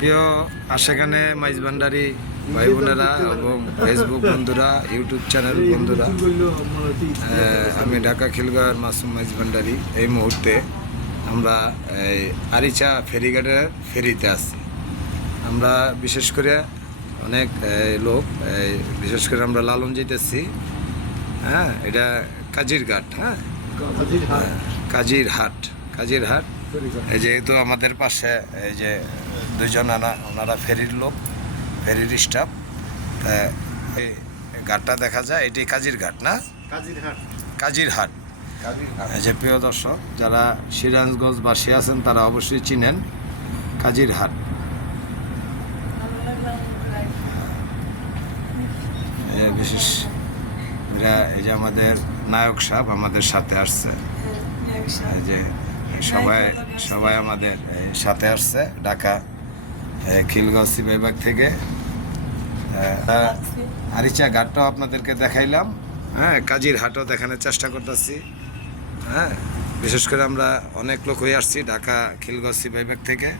প্রিয় আশেখানে মাইজভান্ডারি ভাই বোনেরা এবং ফেসবুক বন্ধুরা, ইউটিউব চ্যানেল বন্ধুরা, আমি ঢাকা খিলগাঁওয়ের মাসুম মাইজভান্ডারি। এই মুহূর্তে আমরা আরিচা ফেরিঘাটের ফেরিতে আছি। আমরা বিশেষ করে অনেক লোক, বিশেষ করে আমরা লালন যেতেছি। হ্যাঁ, এটা কাজির ঘাট। হ্যাঁ, কাজির হাট। এই যেহেতু আমাদের পাশে এই যে দুইজন ওনারা ফেরির লোক, ফেরির স্টাফ, এই ঘাটটা দেখা যায়, এটি কাজির ঘাট না, কাজির হাট। এই যে প্রিয় দর্শক, যারা সিরাজগঞ্জবাসী আছেন তারা অবশ্যই চিনেন কাজির হাট। বিশেষ এই যে আমাদের নায়ক সাহেব আমাদের সাথে আসছে, এই যে সবাই আমাদের সাথে আসছে ঢাকা খিলগাঁও বিভাগ থেকে। আরিচা ঘাটটাও আপনাদেরকে দেখাইলাম। হ্যাঁ, কাজির হাটও দেখানোর চেষ্টা করতেছি। হ্যাঁ, বিশেষ করে আমরা অনেক লোক হয়ে আসছি ঢাকা খিলগাঁও বিভাগ থেকে।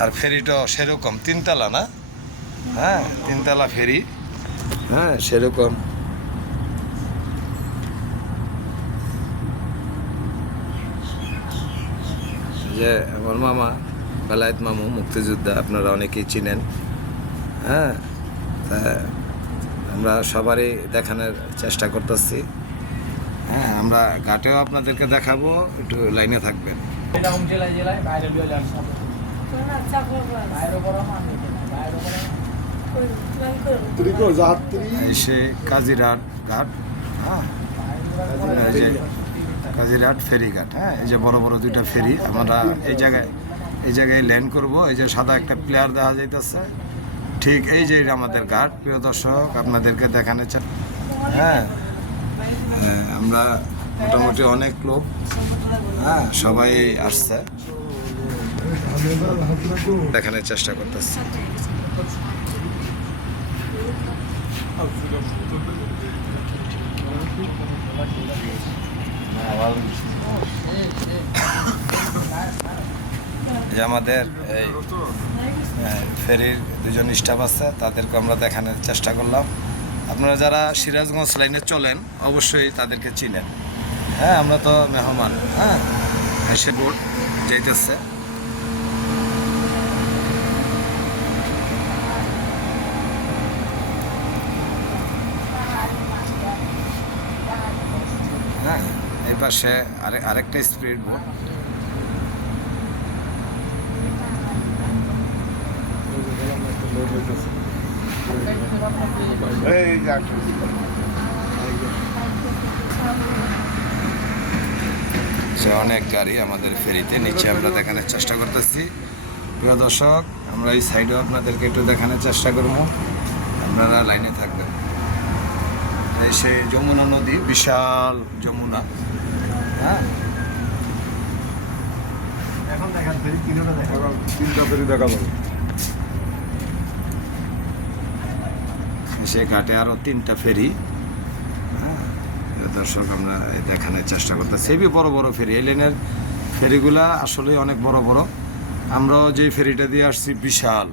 আর ফেরিটাও সেরকম তিনতলা না? হ্যাঁ, তিনতলা ফেরি। হ্যাঁ, সেরকম যে আমার মামা বেলায়েত মামু মুক্তিযোদ্ধা, আপনারা অনেকেই চিনেন। হ্যাঁ, তা আমরা সবারই দেখানোর চেষ্টা করতেছি। হ্যাঁ, আমরা ঘাটেও আপনাদেরকে দেখাবো, একটু লাইনে থাকবেন। সে কাজিরহাট ঘাট। হ্যাঁ, কাজিরহাট ফেরিঘাট। হ্যাঁ, এই যে বড় বড় দুইটা ফেরি, আমরা এই জায়গায় ল্যান্ড করব। এই যে সাদা একটা প্লেয়ার দেখা যাইতেছে, ঠিক এই যে আমাদের ঘাট। প্রিয় দর্শক, আপনাদেরকে দেখানো চাই। হ্যাঁ, আমরা মোটামুটি অনেক লোক, হ্যাঁ, সবাই আসছে, দেখানোর চেষ্টা করতেছে। যে আমাদের এই ফেরির দুজন স্টাফ আছে, তাদেরকে আমরা দেখানোর চেষ্টা করলাম। আপনারা যারা সিরাজগঞ্জ লাইনে চলেন অবশ্যই তাদেরকে চিনেন। হ্যাঁ, আমরা তো মেহমান। হ্যাঁ, এসে বোট যাইতেছে। হ্যাঁ, এই পাশে আরেকটা স্পিড বোট। অনেক গাড়ি আমাদের ফেরিতে, নিচে আমরা দেখানোর চেষ্টা করতেছি। প্রিয় দর্শক, আমরা এই সাইডেও আপনাদেরকে একটু দেখানোর চেষ্টা করবো, আপনারা লাইনে থাকবেন। এই সে যমুনা নদী, বিশাল যমুনা। হ্যাঁ, এখন দেখান ফেরি, তিনটা ফেরি দেখা যাবে। সে ঘাটে আরো তিনটা ফেরি। হ্যাঁ, দর্শক, আমরা দেখানোর চেষ্টা করতেছি। হেবি বড় বড় ফেরি, এই লাইনের ফেরিগুলা আসলে অনেক বড় বড়। আমরাও যে ফেরিটা দিয়ে আসছি বিশাল।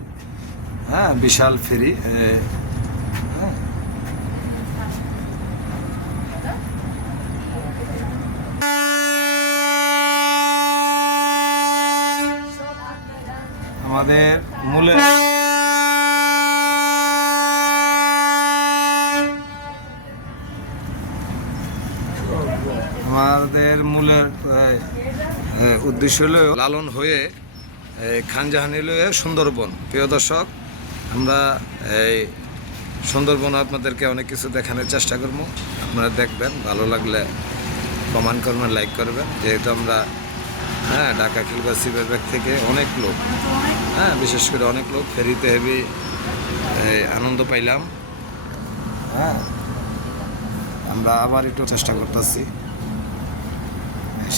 হ্যাঁ, বিশাল ফেরি। আমাদের মূলের উদ্দেশ্য হলো লালন হয়ে খানজাহানি হয়ে সুন্দরবন। প্রিয় দর্শক, আমরা এই সুন্দরবন আপনাদেরকে অনেক কিছু দেখানোর চেষ্টা করব। আপনারা দেখবেন, ভালো লাগলে কমেন্ট করবেন, লাইক করবেন। যেহেতু আমরা ঢাকা খিলগাঁও বিভাগ থেকে অনেক লোক, হ্যাঁ, বিশেষ করে অনেক লোক ফেরিতে হেবি আনন্দ পাইলাম। হ্যাঁ, আমরা আবার একটু চেষ্টা করতেছি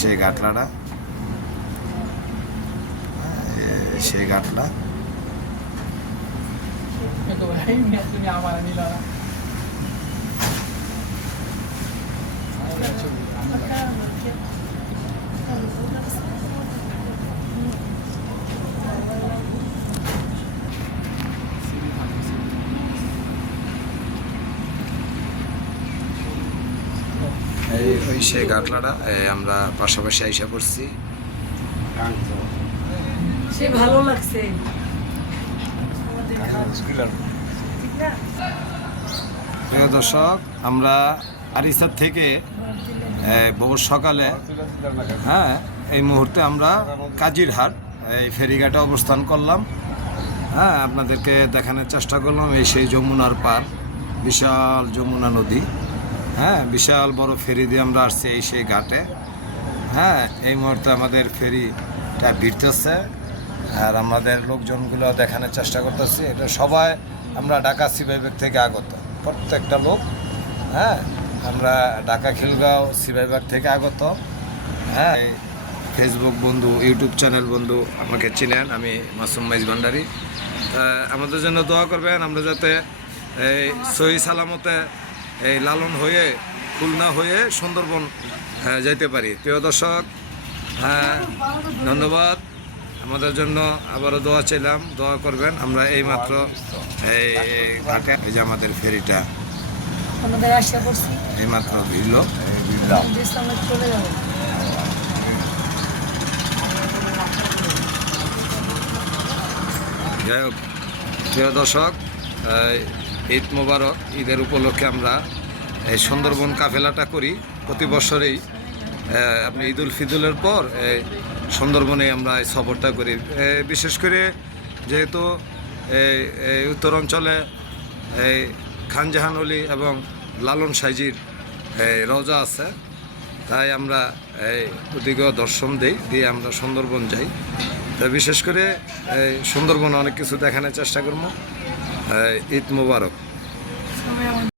সেই ঘাটলাটা, সেই ঘাটলা। ওই সেই ঘাটলাটা আমরা পাশাপাশি আইসা পড়ছি। সে ভালো লাগছে। প্রিয় দর্শক, আমরা আরিসার থেকে বহু সকালে এই মুহূর্তে আমরা কাজিরহাট এই ফেরিঘাটে অবস্থান করলাম। আপনাদেরকে দেখানোর চেষ্টা করলাম এই সেই যমুনার পার, বিশাল যমুনা নদী। বিশাল বড় ফেরি দিয়ে আমরা আসছি এই সেই ঘাটে। এই মুহূর্তে আমাদের ফেরিটা ভিড়তেছে আর আমাদের লোকজনগুলো দেখানোর চেষ্টা করতেছি। এটা সবাই আমরা ঢাকা সিবাইবাগ থেকে আগত, প্রত্যেকটা লোক। আমরা ঢাকা খিলগাঁও সিবাইবাগ থেকে আগত। ফেসবুক বন্ধু, ইউটিউব চ্যানেল বন্ধু আমাকে চিনেন, আমি মাসুম মাইজ ভান্ডারী। আমাদের জন্য দোয়া করবেন, আমরা যাতে এই সহি সালামতে এই লালন হয়ে খুলনা হয়ে সুন্দরবন যাইতে পারি। প্রিয় দর্শক, ধন্যবাদ। আমাদের জন্য আবারও দোয়া চাইলাম, দোয়া করবেন। আমরা এইমাত্র এই ঘাটে, এই যে আমাদের ফেরিটা আমাদের আশা করছি এইমাত্র ভিড়ল। চলে যাবো। যাই হোক, প্রিয় দর্শক, ঈদ মোবারক। ঈদের উপলক্ষে আমরা এই সুন্দরবন কাফেলাটা করি প্রতি বছরেই। আপনি ঈদ উল ফিদুলের পর সুন্দরবনে আমরা এই সফরটা করি। বিশেষ করে যেহেতু এই উত্তর অঞ্চলে এই খানজাহান অলি এবং লালন সাইজির রওজা আছে, তাই আমরা এই ওদিকেও দর্শন দিয়ে আমরা সুন্দরবন যাই। তো বিশেষ করে এই সুন্দরবনে অনেক কিছু দেখানোর চেষ্টা করবো। ঈদ মোবারক।